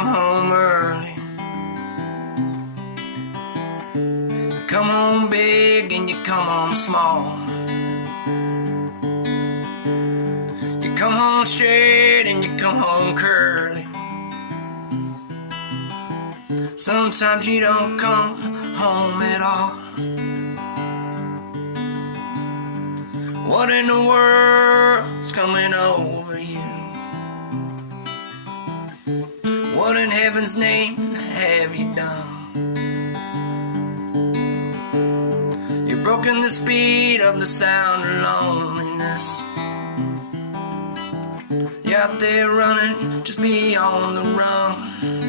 come home early. You come home big and you come home small. You come home straight and you come home curly. Sometimes you don't come home at all. What in the world's coming over you? What in heaven's name have you done? You've broken the speed of the sound of loneliness. You're out there running, just be on the run.